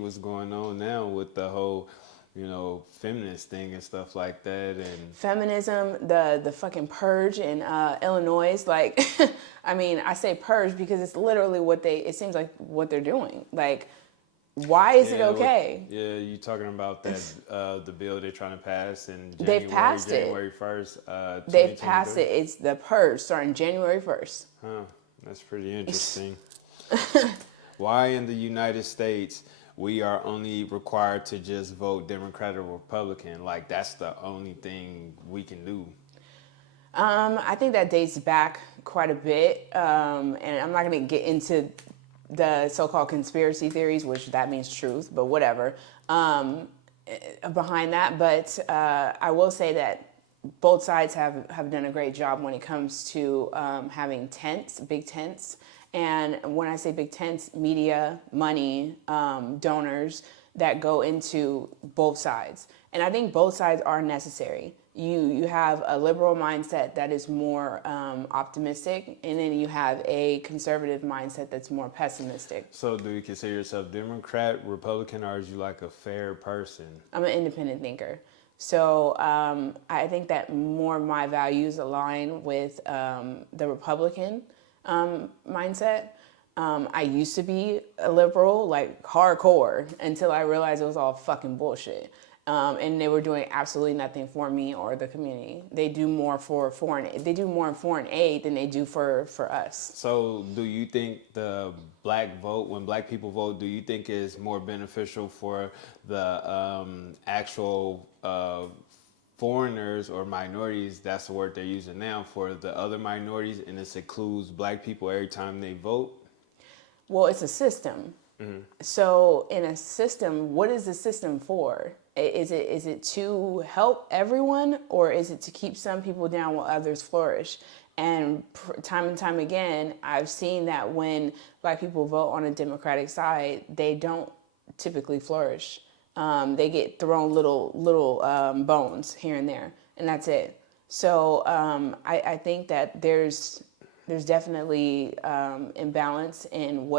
what's going on now with the whole, feminist thing and stuff like that. And Feminism, the fucking purge in Illinois, like, I mean, I say purge because it's literally it seems like what they're doing. Like, why is it okay? You talking about that the bill they're trying to pass in They've passed January 1st, They've passed 2023? it. It's the purge starting January 1st. Huh, that's pretty interesting. Why in the United States we are only required to just vote Democrat or Republican? Like that's the only thing we can do. I think that dates back quite a bit, and I'm not going to get into the so-called conspiracy theories, which that means truth, but whatever, behind that. But I will say that both sides have done a great job when it comes to having tents, big tents. And when I say big tents, media, money, donors that go into both sides. And I think both sides are necessary. You have a liberal mindset that is more optimistic, and then you have a conservative mindset that's more pessimistic. So, do you consider yourself Democrat, Republican, or is you like a fair person? I'm an independent thinker. So I think that more of my values align with the Republican mindset. I used to be a liberal, like hardcore, until I realized it was all fucking bullshit. And they were doing absolutely nothing for me or the community. They do more in foreign aid than they do for us. So, do you think the black vote, when black people vote, do you think is more beneficial for the actual foreigners or minorities? That's the word they're using now for the other minorities, and this includes black people every time they vote? Well, it's a system. Mm-hmm. So in a system, what is the system for? Is it to help everyone, or is it to keep some people down while others flourish? And time again, I've seen that when black people vote on a Democratic side, they don't typically flourish. They get thrown little bones here and there, and that's it. So I think that there's definitely imbalance in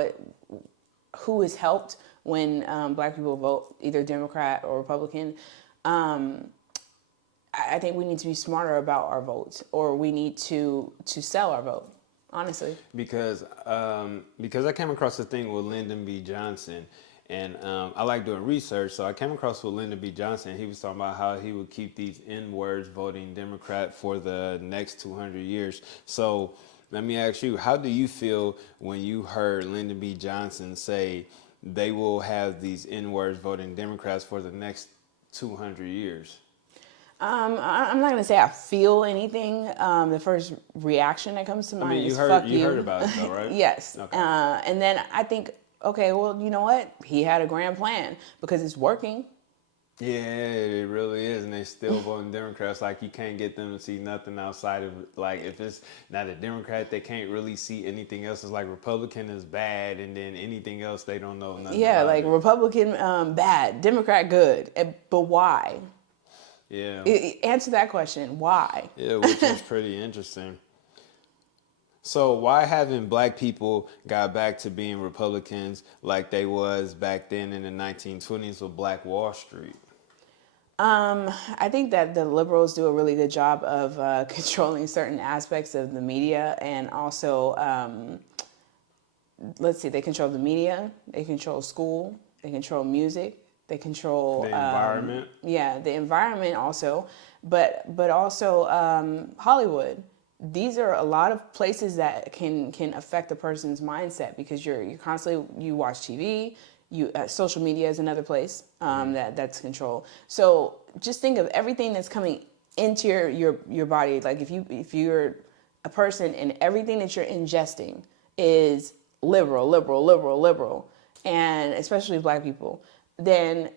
who is helped when black people vote either Democrat or Republican. I think we need to be smarter about our votes, or we need to sell our vote, honestly. Because I came across the thing with Lyndon B. Johnson, and I like doing research, so I came across with Lyndon B. Johnson. He was talking about how he would keep these N-words voting Democrat for the next 200 years. So let me ask you, how do you feel when you heard Lyndon B. Johnson say they will have these N-words voting Democrats for the next 200 years? I'm not going to say I feel anything. The first reaction that comes to mind is fuck you. You heard about it though, right? Yes. Okay. And then I think, okay, well, you know what? He had a grand plan because it's working. Yeah, it really is, and they still voting Democrats. Like, you can't get them to see nothing outside of, like, if it's not a Democrat, they can't really see anything else. It's like Republican is bad, and then anything else they don't know nothing Yeah, about like it. Republican bad, Democrat good, but why? Yeah. Answer that question. Why? Yeah, which is pretty interesting. So why haven't black people got back to being Republicans like they was back then in the 1920s with Black Wall Street? I think that the liberals do a really good job of controlling certain aspects of the media, and also, they control the media, they control school, they control music, they control The environment. The environment also, but also Hollywood. These are a lot of places that can affect a person's mindset, because you're constantly, you watch TV. Social media is another place that's control. So just think of everything that's coming into your body. Like if you're a person and everything that you're ingesting is liberal, and especially black people, then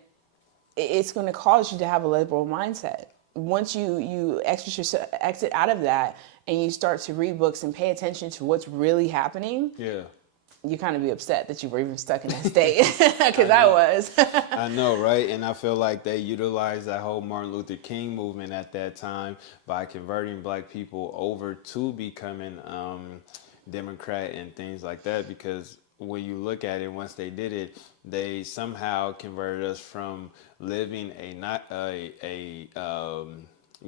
it's going to cause you to have a liberal mindset. Once you exit out of that and you start to read books and pay attention to what's really happening, you kind of be upset that you were even stuck in that state, because I was. I know, right? And I feel like they utilized that whole Martin Luther King movement at that time by converting black people over to becoming Democrat and things like that, because when you look at it, once they did it, they somehow converted us from living a not a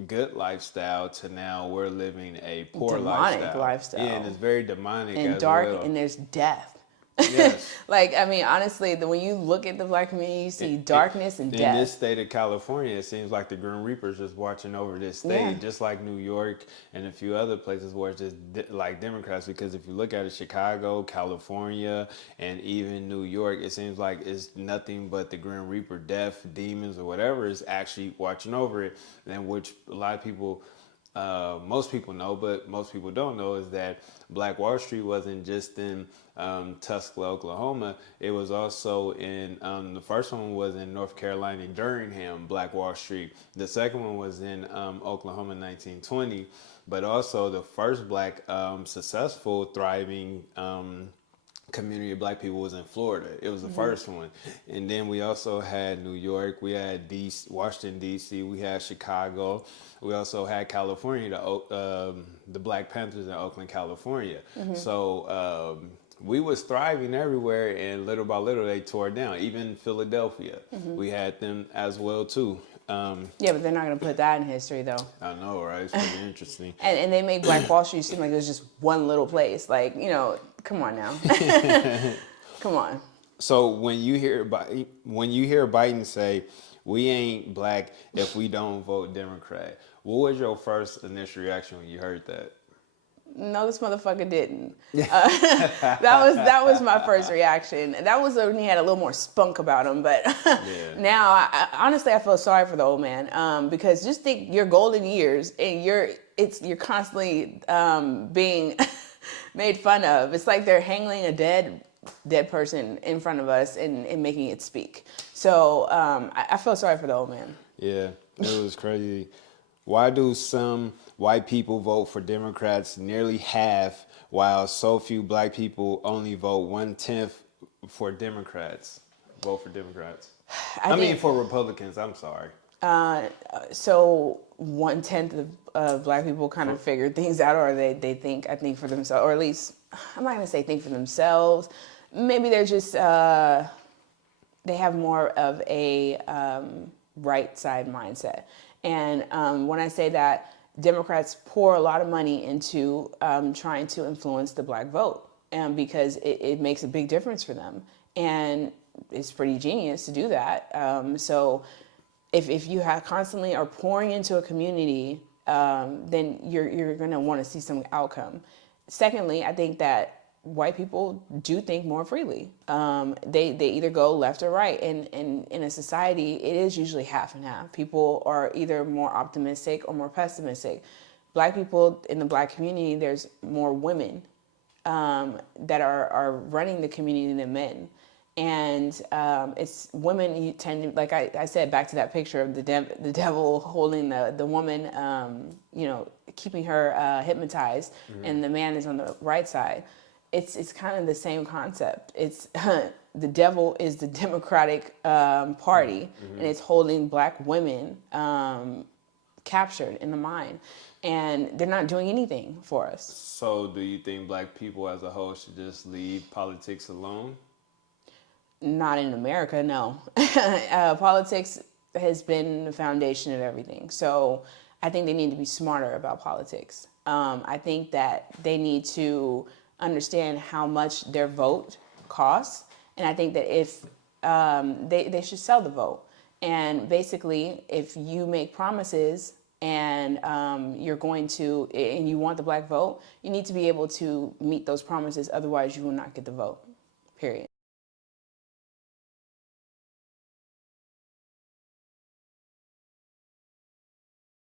good lifestyle to now we're living a poor Demonic lifestyle. Yeah, and lifestyle. it's very demonic And as dark, well. and there's death. Yes. Like, I mean, honestly, when you look at the black community, you see darkness and In death. this state of California, it seems like the Grim Reaper's just watching over this state, Yeah. just like New York and a few other places where it's just like Democrats. Because if you look at it, Chicago, California, and even New York, it seems like it's nothing but the Grim Reaper, death, demons, or whatever is actually watching over it. And which a lot of people, most people know, but most people don't know, is that Black Wall Street wasn't just in Tuskegee, Oklahoma. It was also in, the first one was in North Carolina, Durham, Black Wall Street. The second one was in Oklahoma in 1920. But also the first black successful, thriving community of black people was in Florida. It was the first one. And then we also had New York, we had DC, Washington, D.C., we had Chicago. We also had California, the Black Panthers in Oakland, California. So we was thriving everywhere, and little by little they tore it down. Even Philadelphia, we had them as well too. Yeah, but they're not going to put that in history, though. I know, right? It's pretty interesting. And they make Black Wall Street seem like it was just one little place. Like, you know, come on now. Come on. So when you hear Biden say, "We ain't black if we don't vote Democrat," what was your first initial reaction when you heard that? No, this motherfucker didn't. That was my first reaction. That was when he had a little more spunk about him. But now, honestly, I feel sorry for the old man because just think your golden years and you're constantly being made fun of. It's like they're hanging a dead person in front of us and making it speak. So I feel sorry for the old man. Yeah, it was crazy. Why do some white people vote for Democrats nearly half, while so few black people only vote 1/10 for Democrats? Vote for Democrats. I mean, for Republicans. I'm sorry. So 1/10 of black people kind of figured things out, or they think, I think for themselves, or at least I'm not gonna say think for themselves. Maybe they're just they have more of a right side mindset. And when I say that, Democrats pour a lot of money into trying to influence the black vote, and because it makes a big difference for them, and it's pretty genius to do that. So if you constantly are pouring into a community, then you're going to want to see some outcome. Secondly, I think that white people do think more freely. They either go left or right. And in a society, it is usually half and half. People are either more optimistic or more pessimistic. Black people in the black community, there's more women that are running the community than men. And it's women, you tend to, like I said, back to that picture of the devil holding the woman, keeping her hypnoptized, and the man is on the right side. It's kind of the same concept. It's the devil is the Democratic Party, and it's holding black women captured in the mind, and they're not doing anything for us. So, do you think black people as a whole should just leave politics alone? Not in America, no. Politics has been the foundation of everything. So I think they need to be smarter about politics. I think that they need to understand how much their vote costs. And I think that if they should sell the vote. And basically, if you make promises and you're going to, and you want the black vote, you need to be able to meet those promises. Otherwise, you will not get the vote, period.